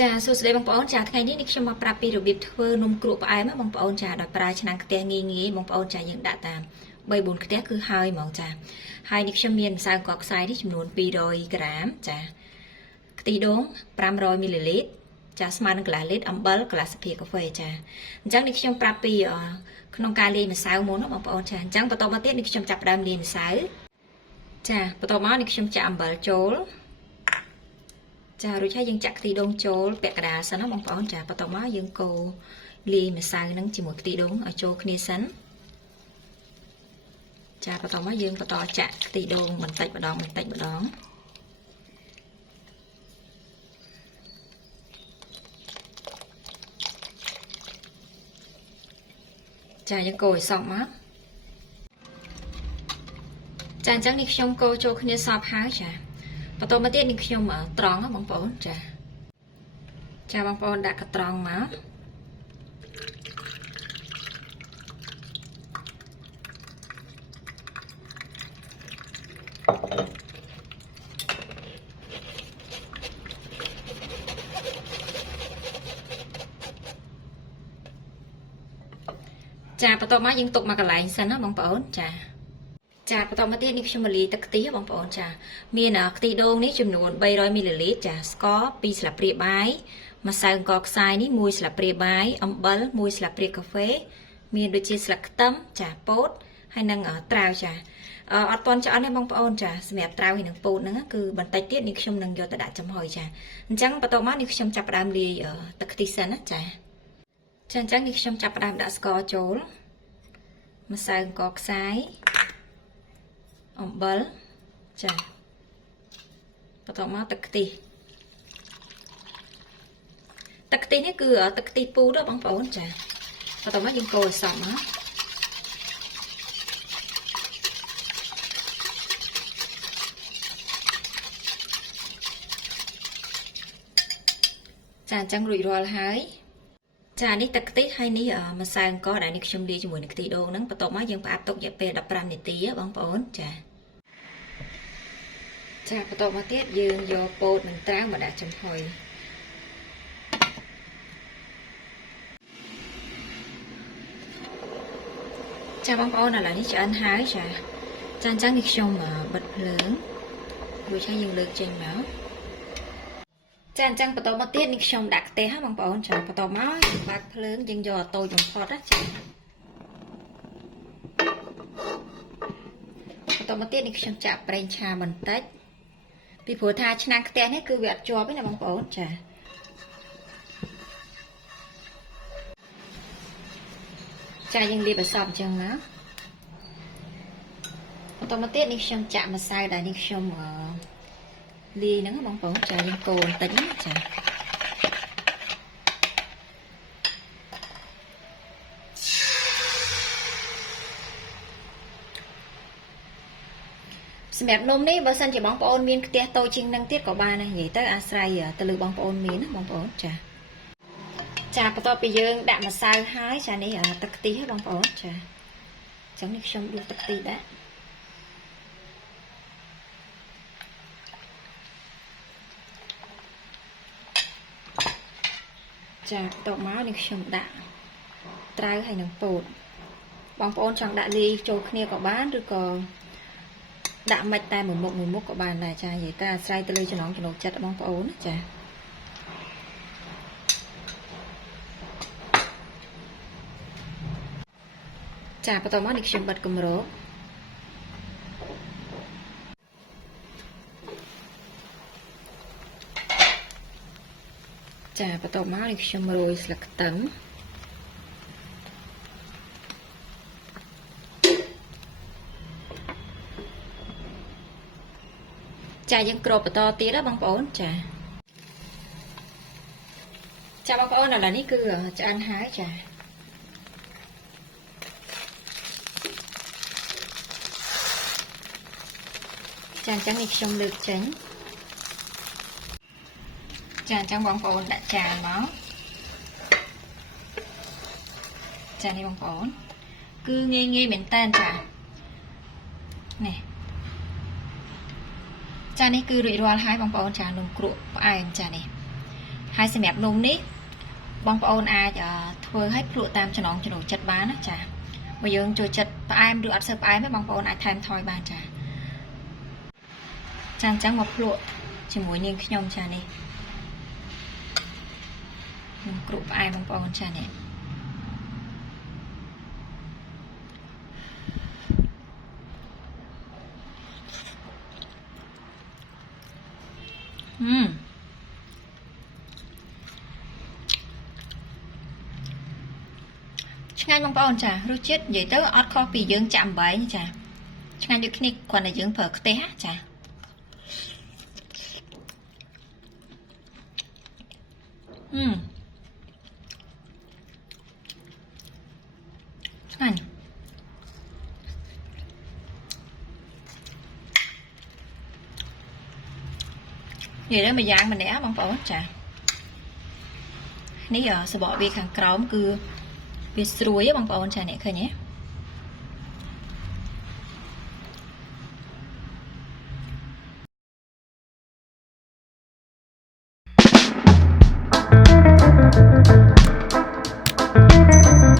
ចាសួស្តីបងប្អូនចាថ្ងៃនេះខ្ញុំមកប្រាប់ពីរបៀបធ្វើនំគ្រក់ផ្អែមបងប្អូនចាដោយប្រើឆ្នាំងខ្ទះងាយៗបងប្អូនចាយើងដាក់តាម3-4ខ្ទះគឺហើយហ្មងចាហើយនេះខ្ញុំមានម្សៅកកខ្សែនេះចំនួន200ក្រាមចាខ្ទិះដូង500មីលីលីត្រចាស្មើនឹងកន្លះលីត្រអំបិលកន្លះស្លាបព្រាកាហ្វេចាអញ្ចឹងនេះខ្ញុំប្រាប់ពីក្នុងការលាយម្សៅមុនណាបងប្អូនចាអញ្ចឹងបន្តមកទៀតនេះខ្ញុំចាប់ផ្ដើមលាយម្សៅចាបន្តមកនេះខ្ញុំចាក់អំបិលចូលចារួចហើយយើងចាក់ខ្ទិះដូងចូលពាក់កណ្ដាលសិនណាបងប្អូនចាបន្តមកយើងកូរលាយម្សៅនឹងជាមួយខ្ទិះដូងឲ្យចូលគ្នាសិនចាបន្តមកយើងបន្តចាក់ខ្ទិះដូងបន្តិចម្ដងចាយើងកូរឲ្យសព្វមកចាអញ្ចឹងនេះខ្ញុំកូរចូលគ្នាសព្វហើយចាបន្តមកទៀតនេះខ្ញុំត្រង់បងប្អូនចាបងប្អូនដាក់កត្រង់មកចាបន្តមកយើងទុកមកកន្លែងសិនណាបងប្អូនចាបន្តមកទៀតនេះខ្ញុំមកលាយទឹកខ្ទិះបងប្អូនចាមានខ្ទិះដូងនេះចំនួន300មីលីលីត្រចាស្ករ2ស្លាបព្រាបាយម្សៅអង្ករខ្សាយនេះ1ស្លាបព្រាបាយអំបិល1ស្លាបព្រាកាហ្វេមានដូចជាស្លឹកខ្ទឹមចាពោតហើយនឹងត្រាវចាអត់ទាន់ឆ្អិនទេបងប្អូនចាសម្រាប់ត្រាវហើយនឹងពោតហ្នឹងគឺបន្តិចទៀតនេះខ្ញុំនឹងយកទៅដាក់ចំហុយចាអញ្ចឹងបន្តមកនេះខ្ញុំចាប់ផ្ដើមលាយទឹកខ្ទិះសិនណាចាអញ្ចឹងនេះខ្ញុំចាប់ផ្ដើមដាក់ស្ករចូលម្សៅអង្ករខ្សាយអំបិលចាបន្តមកទឹកខ្ទិះនេះគឺទឹកខ្ទិះពូដល់បងប្អូនចាបន្តមកយើងកូរឲ្យសព្វមកចាអញ្ចឹងរួចរាល់ហើយចានេះទឹកខ្ទិះហើយនេះម្សៅអង្ករដែលនេះខ្ញុំលាយជាមួយនឹងខ្ទិះដូងហ្នឹងបន្ទាប់មកយើងផ្អាប់ទុករយៈពេល15នាទីបងប្អូនចាបន្តមកទៀតយើងយកពោតនិងត្រាវមកដាក់ចំហុយចាបងប្អូនឥឡូវនេះឆ្អិនហើយចាអញ្ចឹងនេះខ្ញុំបិទភ្លើងរួចហើយយើងលើកចេញមកចាអញ្ចឹងបន្តមកទៀតនេះខ្ញុំដាក់ខ្ទះហ៎បងប្អូនចាបន្តមកបើកភ្លើងយើងយកតូចបំផុតណាចាបន្តមកទៀតនេះខ្ញុំចាក់ប្រេងឆាបន្តិចពីព្រោះថាឆ្នាំងខ្ទះនេះគឺវាអត់ជាប់ទេណាបងប្អូនចាយើងលាបឲ្យសព្វអញ្ចឹងណាបន្តមកទៀតនេះខ្ញុំចាក់ម្សៅដែលនេះខ្ញុំលាយហ្នឹងបងប្អូនចាយើងកូរបន្តិចណាចាសម្រាប់នំនេះបើសិនជាបងប្អូនមានខ្ទះតូចជាងនឹងទៀតក៏បានដែរនិយាយទៅអាស្រ័យទៅលើបងប្អូនមានណាបងប្អូនចាបន្ទាប់ពីយើងដាក់ម្សៅហើយចានេះទឹកខ្ទិះហ៎បងប្អូនចាអញ្ចឹងនេះខ្ញុំដួសទឹកខ្ទិះដាក់ចាបន្ទាប់មកនេះខ្ញុំដាក់ត្រាវហើយនឹងពោតបងប្អូនចង់ដាក់លាយចូលគ្នាក៏បានឬក៏ដាក់មិនតែមួយមុខក៏បានដែរចានិយាយទៅអាស្រ័យទៅលើចំណង់ចំណូលចិត្តបងប្អូនចាបន្តមកនេះខ្ញុំបិទគម្របបន្តមកនេះខ្ញុំរោយស្លឹកខ្ទឹមយើងគ្របបន្តទៀតណាបងប្អូនចាបងប្អូនឥឡូវនេះគឺឆ្អិនហើយចាអញ្ចឹងនេះខ្ញុំលើកចេញអញ្ចឹងបងប្អូនដាក់ចានមកនេះបងប្អូនគឺងាយមែនតើចានេះ ចានេះគឺរួចរាល់ហើយបងប្អូនចានំគ្រក់ផ្អែមចានេះ ហើយសម្រាប់នំនេះបងប្អូនអាចធ្វើឲ្យភ្លក់តាមចំណងចំណូលចិត្តបានណាចាបើយើងចូលចិត្តផ្អែមឬអត់សូវផ្អែមទេបងប្អូនអាចថែមថយបានចាចាអញ្ចឹងមកភ្លក់ជាមួយនាងខ្ញុំចានេះខ្ញុំគ្រូផ្អែមបងប្អូនចានេះឆ្ងាញ់បងប្អូនចារសជាតិនិយាយទៅអត់ខុសពីយើងចាក់អំបែងចាឆ្ងាញ់ដូចគ្នាគ្រាន់តែយើងប្រើខ្ទះចាឆ្ងាញ់និយាយទៅមួយយ៉ាងម្នាក់បងប្អូនចានេះសបកវាខាងក្រោមគឺវាស្រួយបងប្អូនចាអ្នកឃើញទេ